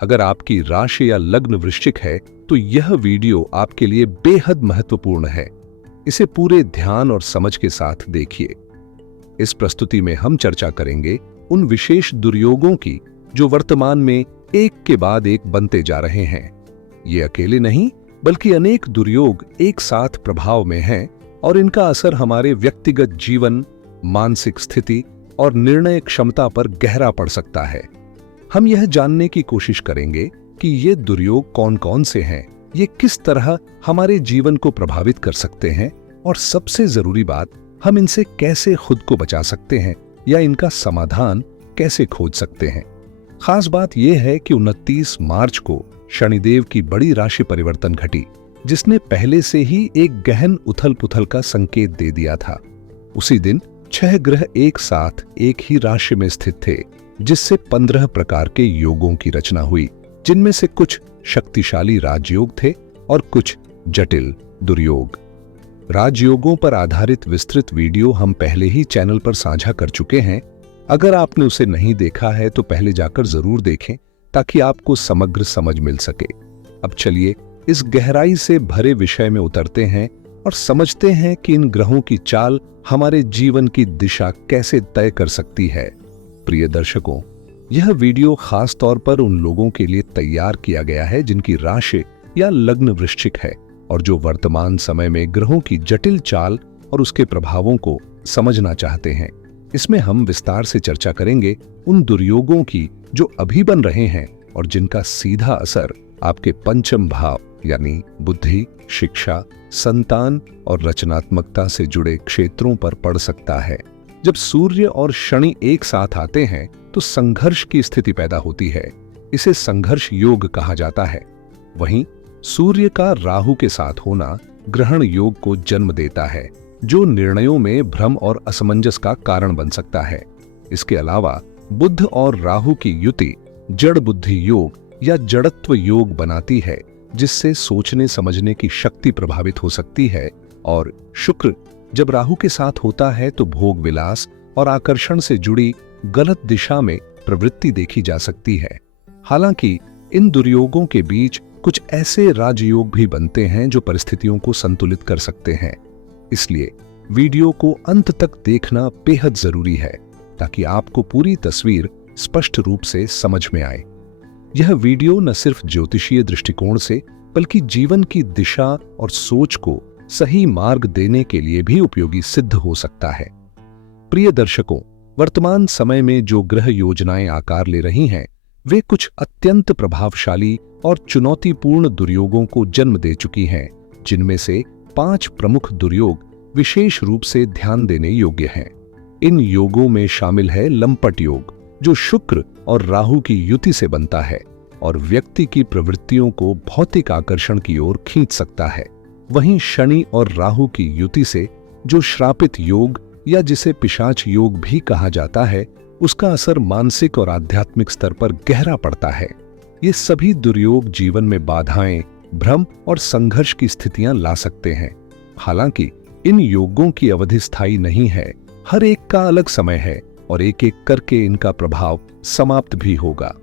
अगर आपकी राशि या लग्न वृश्चिक है तो यह वीडियो आपके लिए बेहद महत्वपूर्ण है। इसे पूरे ध्यान और समझ के साथ देखिए। इस प्रस्तुति में हम चर्चा करेंगे उन विशेष दुर्योगों की जो वर्तमान में एक के बाद एक बनते जा रहे हैं। ये अकेले नहीं बल्कि अनेक दुर्योग एक साथ प्रभाव में हैं और इनका असर हमारे व्यक्तिगत जीवन, मानसिक स्थिति और निर्णय क्षमता पर गहरा पड़ सकता है। हम यह जानने की कोशिश करेंगे कि ये दुर्योग कौन कौन से हैं, ये किस तरह हमारे जीवन को प्रभावित कर सकते हैं और सबसे जरूरी बात, हम इनसे कैसे खुद को बचा सकते हैं या इनका समाधान कैसे खोज सकते हैं। खास बात यह है कि 29 मार्च को शनिदेव की बड़ी राशि परिवर्तन घटी, जिसने पहले से ही एक गहन उथल पुथल का संकेत दे दिया था। उसी दिन 6 ग्रह एक साथ एक ही राशि में स्थित थे, जिससे 15 प्रकार के योगों की रचना हुई, जिनमें से कुछ शक्तिशाली राजयोग थे और कुछ जटिल दुर्योग। राजयोगों पर आधारित विस्तृत वीडियो हम पहले ही चैनल पर साझा कर चुके हैं। अगर आपने उसे नहीं देखा है तो पहले जाकर जरूर देखें ताकि आपको समग्र समझ मिल सके। अब चलिए इस गहराई से भरे विषय में उतरते हैं और समझते हैं कि इन ग्रहों की चाल हमारे जीवन की दिशा कैसे तय कर सकती है। प्रिय दर्शकों, यह वीडियो खास तौर पर उन लोगों के लिए तैयार किया गया है जिनकी राशि या लग्न वृश्चिक है और जो वर्तमान समय में ग्रहों की जटिल चाल और उसके प्रभावों को समझना चाहते हैं। इसमें हम विस्तार से चर्चा करेंगे उन दुर्योगों की जो अभी बन रहे हैं और जिनका सीधा असर आपके पंचम भाव यानी बुद्धि, शिक्षा, संतान और रचनात्मकता से जुड़े क्षेत्रों पर पड़ सकता है। जब सूर्य और शनि एक साथ आते हैं तो संघर्ष की स्थिति पैदा होती है। इसे संघर्ष योग कहा जाता है। वहीं सूर्य का राहु के साथ होना ग्रहण योग को जन्म देता है, जो निर्णयों में भ्रम और असमंजस का कारण बन सकता है। इसके अलावा बुध और राहु की युति जड़ बुद्धि योग या जड़त्व योग बनाती है, जिससे सोचने समझने की शक्ति प्रभावित हो सकती है। और शुक्र जब राहु के साथ होता है तो भोग विलास और आकर्षण से जुड़ी गलत दिशा में प्रवृत्ति देखी जा सकती है। हालांकि इन दुर्योगों के बीच कुछ ऐसे राजयोग भी बनते हैं जो परिस्थितियों को संतुलित कर सकते हैं। इसलिए वीडियो को अंत तक देखना बेहद जरूरी है ताकि आपको पूरी तस्वीर स्पष्ट रूप से समझ में आए। यह वीडियो न सिर्फ ज्योतिषीय दृष्टिकोण से बल्कि जीवन की दिशा और सोच को सही मार्ग देने के लिए भी उपयोगी सिद्ध हो सकता है। प्रिय दर्शकों, वर्तमान समय में जो ग्रह योजनाएं आकार ले रही हैं, वे कुछ अत्यंत प्रभावशाली और चुनौतीपूर्ण दुर्योगों को जन्म दे चुकी हैं, जिनमें से 5 प्रमुख दुर्योग विशेष रूप से ध्यान देने योग्य हैं। इन योगों में शामिल है लंपट योग, जो शुक्र और राहु की युति से बनता है और व्यक्ति की प्रवृत्तियों को भौतिक आकर्षण की ओर खींच सकता है। वहीं शनि और राहु की युति से जो श्रापित योग या जिसे पिशाच योग भी कहा जाता है, उसका असर मानसिक और आध्यात्मिक स्तर पर गहरा पड़ता है। ये सभी दुर्योग जीवन में बाधाएं, भ्रम और संघर्ष की स्थितियां ला सकते हैं। हालांकि इन योगों की अवधि स्थायी नहीं है, हर एक का अलग समय है और एक एक करके इनका प्रभाव समाप्त भी होगा।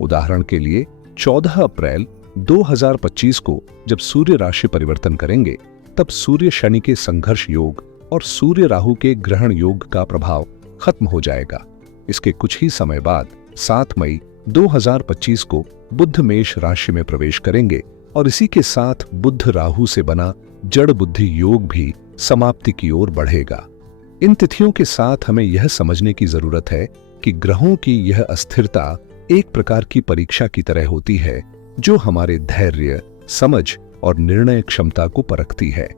उदाहरण के लिए 14 अप्रैल 2025 को जब सूर्य राशि परिवर्तन करेंगे, तब सूर्य शनि के संघर्ष योग और सूर्य राहु के ग्रहण योग का प्रभाव खत्म हो जाएगा। इसके कुछ ही समय बाद 7 मई 2025 को बुध मेष राशि में प्रवेश करेंगे और इसी के साथ बुध राहु से बना जड़ बुद्धि योग भी समाप्ति की ओर बढ़ेगा। इन तिथियों के साथ हमें यह समझने की जरूरत है कि ग्रहों की यह अस्थिरता एक प्रकार की परीक्षा की तरह होती है, जो हमारे धैर्य, समझ और निर्णय क्षमता को परखती है।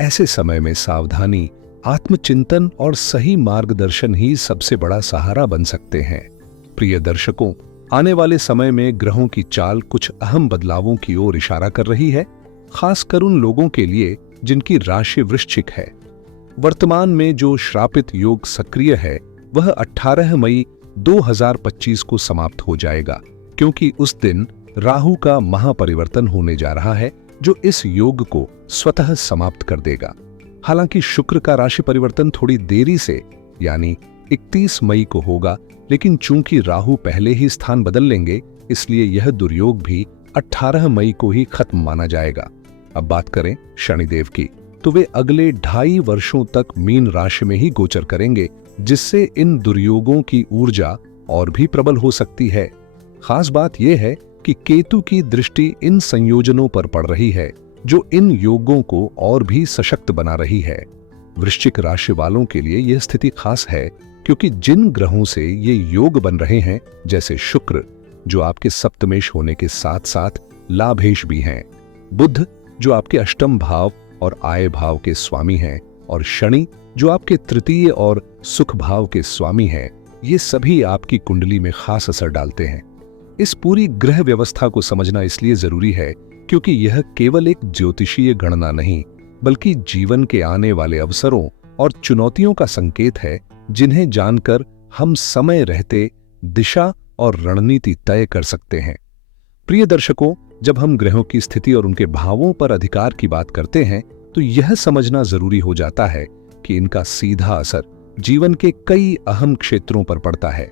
ऐसे समय में सावधानी, आत्मचिंतन और सही मार्गदर्शन ही सबसे बड़ा सहारा बन सकते हैं। प्रिय दर्शकों, आने वाले समय में ग्रहों की चाल कुछ अहम बदलावों की ओर इशारा कर रही है, खासकर उन लोगों के लिए जिनकी राशि वृश्चिक है। वर्तमान में जो श्रापित योग सक्रिय है, वह 18 मई 2025 को समाप्त हो जाएगा, क्योंकि उस दिन राहु का महापरिवर्तन होने जा रहा है, जो इस योग को स्वतः समाप्त कर देगा। हालांकि शुक्र का राशि परिवर्तन थोड़ी देरी से यानी 31 मई को होगा, लेकिन चूंकि राहु पहले ही स्थान बदल लेंगे, इसलिए यह दुर्योग भी 18 मई को ही खत्म माना जाएगा। अब बात करें शनिदेव की, तो वे अगले 2.5 वर्षों तक मीन राशि में ही गोचर करेंगे, जिससे इन दुर्योगों की ऊर्जा और भी प्रबल हो सकती है। खास बात यह है कि केतु की दृष्टि इन संयोजनों पर पड़ रही है, जो इन योगों को और भी सशक्त बना रही है। वृश्चिक राशि वालों के लिए यह स्थिति खास है, क्योंकि जिन ग्रहों से ये योग बन रहे हैं, जैसे शुक्र जो आपके सप्तमेश होने के साथ साथ लाभेश भी हैं, बुध जो आपके अष्टम भाव और आय भाव के स्वामी हैं, और शनि जो आपके तृतीय और सुख भाव के स्वामी हैं, ये सभी आपकी कुंडली में खास असर डालते हैं। इस पूरी ग्रह व्यवस्था को समझना इसलिए जरूरी है क्योंकि यह केवल एक ज्योतिषीय गणना नहीं, बल्कि जीवन के आने वाले अवसरों और चुनौतियों का संकेत है, जिन्हें जानकर हम समय रहते दिशा और रणनीति तय कर सकते हैं। प्रिय दर्शकों, जब हम ग्रहों की स्थिति और उनके भावों पर अधिकार की बात करते हैं, तो यह समझना जरूरी हो जाता है कि इनका सीधा असर जीवन के कई अहम क्षेत्रों पर पड़ता है।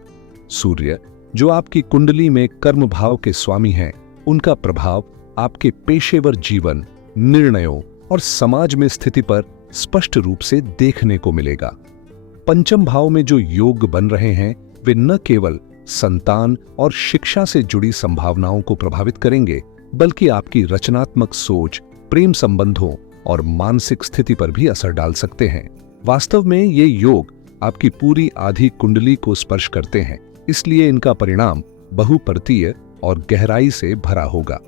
सूर्य जो आपकी कुंडली में कर्म भाव के स्वामी हैं, उनका प्रभाव आपके पेशेवर जीवन, निर्णयों और समाज में स्थिति पर स्पष्ट रूप से देखने को मिलेगा। पंचम भाव में जो योग बन रहे हैं, वे न केवल संतान और शिक्षा से जुड़ी संभावनाओं को प्रभावित करेंगे, बल्कि आपकी रचनात्मक सोच, प्रेम संबंधों और मानसिक स्थिति पर भी असर डाल सकते हैं। वास्तव में ये योग आपकी पूरी आधी कुंडली को स्पर्श करते हैं, इसलिए इनका परिणाम बहुपर्तीय और गहराई से भरा होगा।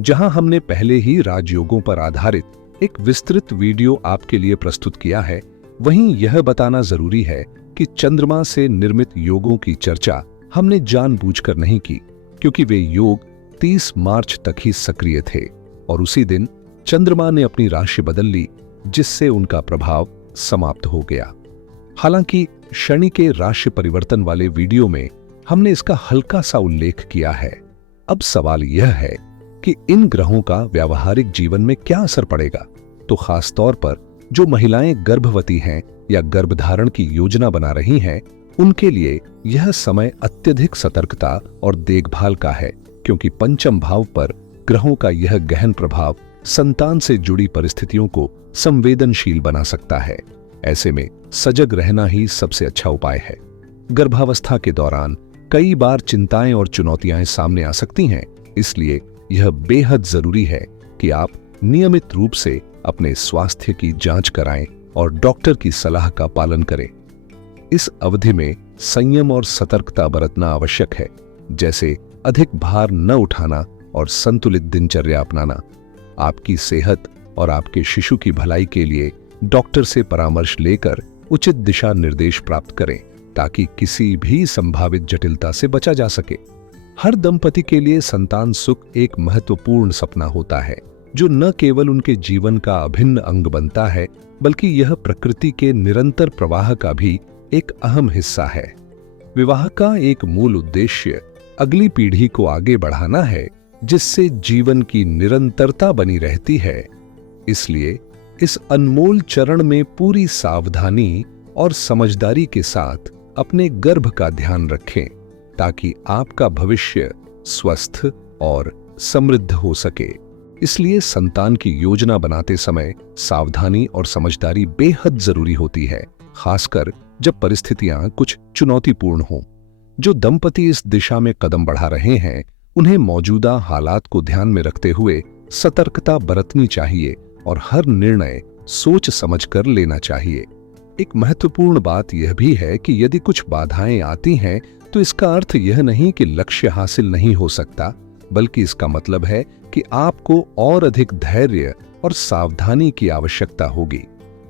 जहां हमने पहले ही राजयोगों पर आधारित एक विस्तृत वीडियो आपके लिए प्रस्तुत किया है, वहीं यह बताना जरूरी है कि चंद्रमा से निर्मित योगों की चर्चा हमने जानबूझकर नहीं की, क्योंकि वे योग 30 मार्च तक ही सक्रिय थे और उसी दिन चंद्रमा ने अपनी राशि बदल ली, जिससे उनका प्रभाव समाप्त हो गया। हालांकि शनि के राशि परिवर्तन वाले वीडियो में हमने इसका हल्का सा उल्लेख किया है। अब सवाल यह है कि इन ग्रहों का व्यावहारिक जीवन में क्या असर पड़ेगा। तो खास तौर पर जो महिलाएं गर्भवती हैं या गर्भधारण की योजना बना रही हैं, उनके लिए यह समय अत्यधिक सतर्कता और देखभाल का है, क्योंकि पंचम भाव पर ग्रहों का यह गहन प्रभाव संतान से जुड़ी परिस्थितियों को संवेदनशील बना सकता है। ऐसे में सजग रहना ही सबसे अच्छा उपाय है। गर्भावस्था के दौरान कई बार चिंताएं और चुनौतियां सामने आ सकती हैं, इसलिए यह बेहद जरूरी है कि आप नियमित रूप से अपने स्वास्थ्य की जांच कराएं और डॉक्टर की सलाह का पालन करें। इस अवधि में संयम और सतर्कता बरतना आवश्यक है, जैसे अधिक भार न उठाना और संतुलित दिनचर्या अपनाना। आपकी सेहत और आपके शिशु की भलाई के लिए डॉक्टर से परामर्श लेकर उचित दिशा निर्देश प्राप्त करें, ताकि किसी भी संभावित जटिलता से बचा जा सके। हर दंपति के लिए संतान सुख एक महत्वपूर्ण सपना होता है, जो न केवल उनके जीवन का अभिन्न अंग बनता है, बल्कि यह प्रकृति के निरंतर प्रवाह का भी एक अहम हिस्सा है। विवाह का एक मूल उद्देश्य अगली पीढ़ी को आगे बढ़ाना है, जिससे जीवन की निरंतरता बनी रहती है। इसलिए इस अनमोल चरण में पूरी सावधानी और समझदारी के साथ अपने गर्भ का ध्यान रखें, ताकि आपका भविष्य स्वस्थ और समृद्ध हो सके। इसलिए संतान की योजना बनाते समय सावधानी और समझदारी बेहद जरूरी होती है, खासकर जब परिस्थितियां कुछ चुनौतीपूर्ण हों। जो दंपति इस दिशा में कदम बढ़ा रहे हैं, उन्हें मौजूदा हालात को ध्यान में रखते हुए सतर्कता बरतनी चाहिए और हर निर्णय सोच समझकर लेना चाहिए। एक महत्वपूर्ण बात यह भी है कि यदि कुछ बाधाएं आती हैं, तो इसका अर्थ यह नहीं कि लक्ष्य हासिल नहीं हो सकता, बल्कि इसका मतलब है कि आपको और अधिक धैर्य और सावधानी की आवश्यकता होगी।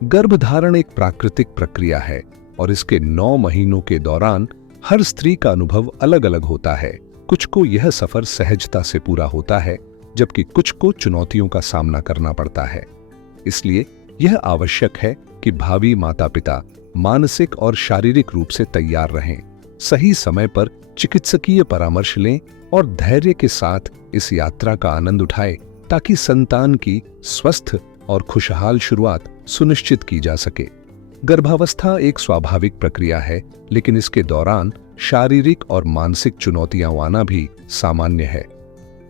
गर्भधारण एक प्राकृतिक प्रक्रिया है और इसके 9 महीनों के दौरान हर स्त्री का अनुभव अलग अलग होता है। कुछ को यह सफर सहजता से पूरा होता है, जबकि कुछ को चुनौतियों का सामना करना पड़ता है। इसलिए यह आवश्यक है कि भावी माता पिता मानसिक और शारीरिक रूप से तैयार रहें, सही समय पर चिकित्सकीय परामर्श लें और धैर्य के साथ इस यात्रा का आनंद उठाएं, ताकि संतान की स्वस्थ और खुशहाल शुरुआत सुनिश्चित की जा सके। गर्भावस्था एक स्वाभाविक प्रक्रिया है, लेकिन इसके दौरान शारीरिक और मानसिक चुनौतियां आना भी सामान्य है।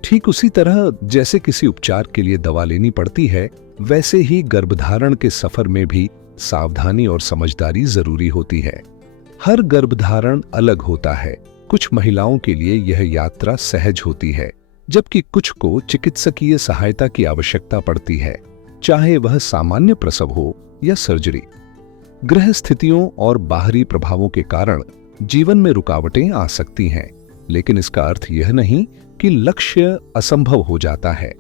ठीक उसी तरह जैसे किसी उपचार के लिए दवा लेनी पड़ती है, वैसे ही गर्भधारण के सफर में भी सावधानी और समझदारी जरूरी होती है। हर गर्भधारण अलग होता है। कुछ महिलाओं के लिए यह यात्रा सहज होती है, जबकि कुछ को चिकित्सकीय सहायता की आवश्यकता पड़ती है, चाहे वह सामान्य प्रसव हो या सर्जरी। ग्रह स्थितियों और बाहरी प्रभावों के कारण जीवन में रुकावटें आ सकती हैं, लेकिन इसका अर्थ यह नहीं कि लक्ष्य असंभव हो जाता है।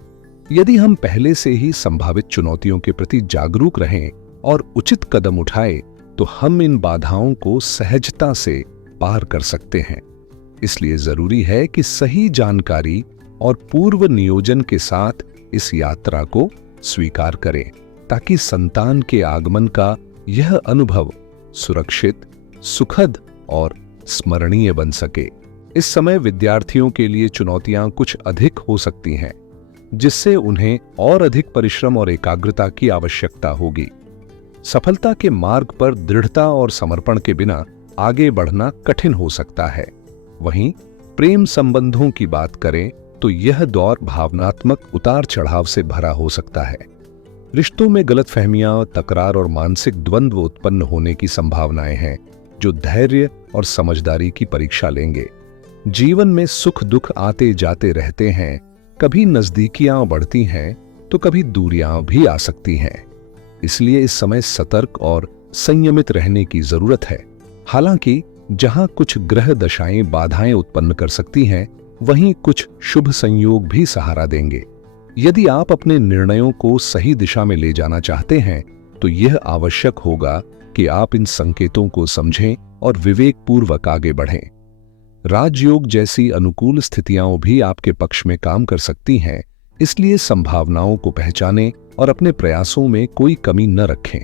यदि हम पहले से ही संभावित चुनौतियों के प्रति जागरूक रहें और उचित कदम उठाएं, तो हम इन बाधाओं को सहजता से पार कर सकते हैं। इसलिए जरूरी है कि सही जानकारी और पूर्व नियोजन के साथ इस यात्रा को स्वीकार करें, ताकि संतान के आगमन का यह अनुभव सुरक्षित, सुखद और स्मरणीय बन सके। इस समय विद्यार्थियों के लिए चुनौतियां कुछ अधिक हो सकती हैं, जिससे उन्हें और अधिक परिश्रम और एकाग्रता की आवश्यकता होगी। सफलता के मार्ग पर दृढ़ता और समर्पण के बिना आगे बढ़ना कठिन हो सकता है। वहीं प्रेम संबंधों की बात करें तो यह दौर भावनात्मक उतार चढ़ाव से भरा हो सकता है। रिश्तों में गलतफहमियां, तकरार और मानसिक द्वंद्व उत्पन्न होने की संभावनाएं हैं, जो धैर्य और समझदारी की परीक्षा लेंगे। जीवन में सुख दुख आते जाते रहते हैं, कभी नजदीकियां बढ़ती हैं तो कभी दूरियां भी आ सकती हैं। इसलिए इस समय सतर्क और संयमित रहने की जरूरत है। हालांकि जहां कुछ ग्रह दशाएं बाधाएं उत्पन्न कर सकती हैं, वहीं कुछ शुभ संयोग भी सहारा देंगे। यदि आप अपने निर्णयों को सही दिशा में ले जाना चाहते हैं, तो यह आवश्यक होगा कि आप इन संकेतों को समझें और विवेकपूर्वक आगे बढ़ें। राजयोग जैसी अनुकूल स्थितियां भी आपके पक्ष में काम कर सकती हैं, इसलिए संभावनाओं को पहचानें और अपने प्रयासों में कोई कमी न रखें।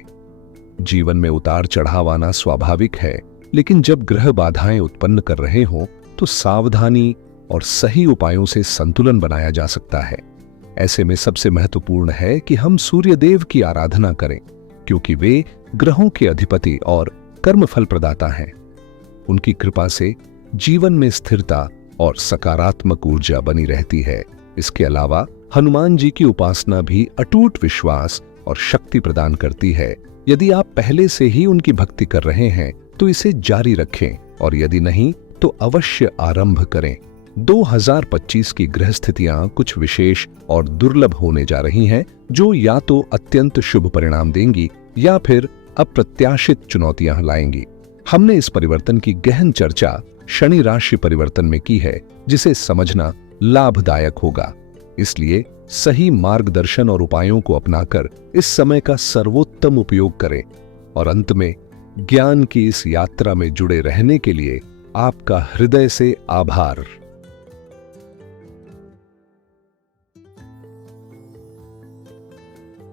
जीवन में उतार चढ़ाव आना स्वाभाविक है, लेकिन जब ग्रह बाधाएं उत्पन्न कर रहे हों, तो सावधानी और सही उपायों से संतुलन बनाया जा सकता है। ऐसे में सबसे महत्वपूर्ण है कि हम सूर्य देव की आराधना करें, क्योंकि वे ग्रहों के अधिपति और कर्मफल प्रदाता हैं। उनकी कृपा से जीवन में स्थिरता और सकारात्मक ऊर्जा बनी रहती है। इसके अलावा हनुमान जी की उपासना भी अटूट विश्वास और शक्ति प्रदान करती है। यदि आप पहले से ही उनकी भक्ति कर रहे हैं, तो इसे जारी रखें, और यदि नहीं तो अवश्य आरंभ करें। 2025 की ग्रह स्थितियां कुछ विशेष और दुर्लभ होने जा रही हैं, जो या तो अत्यंत शुभ परिणाम देंगी या फिर अप्रत्याशित चुनौतियां लाएंगी। हमने इस परिवर्तन की गहन चर्चा शनि राशि परिवर्तन में की है, जिसे समझना लाभदायक होगा। इसलिए सही मार्गदर्शन और उपायों को अपनाकर इस समय का सर्वोत्तम उपयोग करें। और अंत में ज्ञान की इस यात्रा में जुड़े रहने के लिए आपका हृदय से आभार।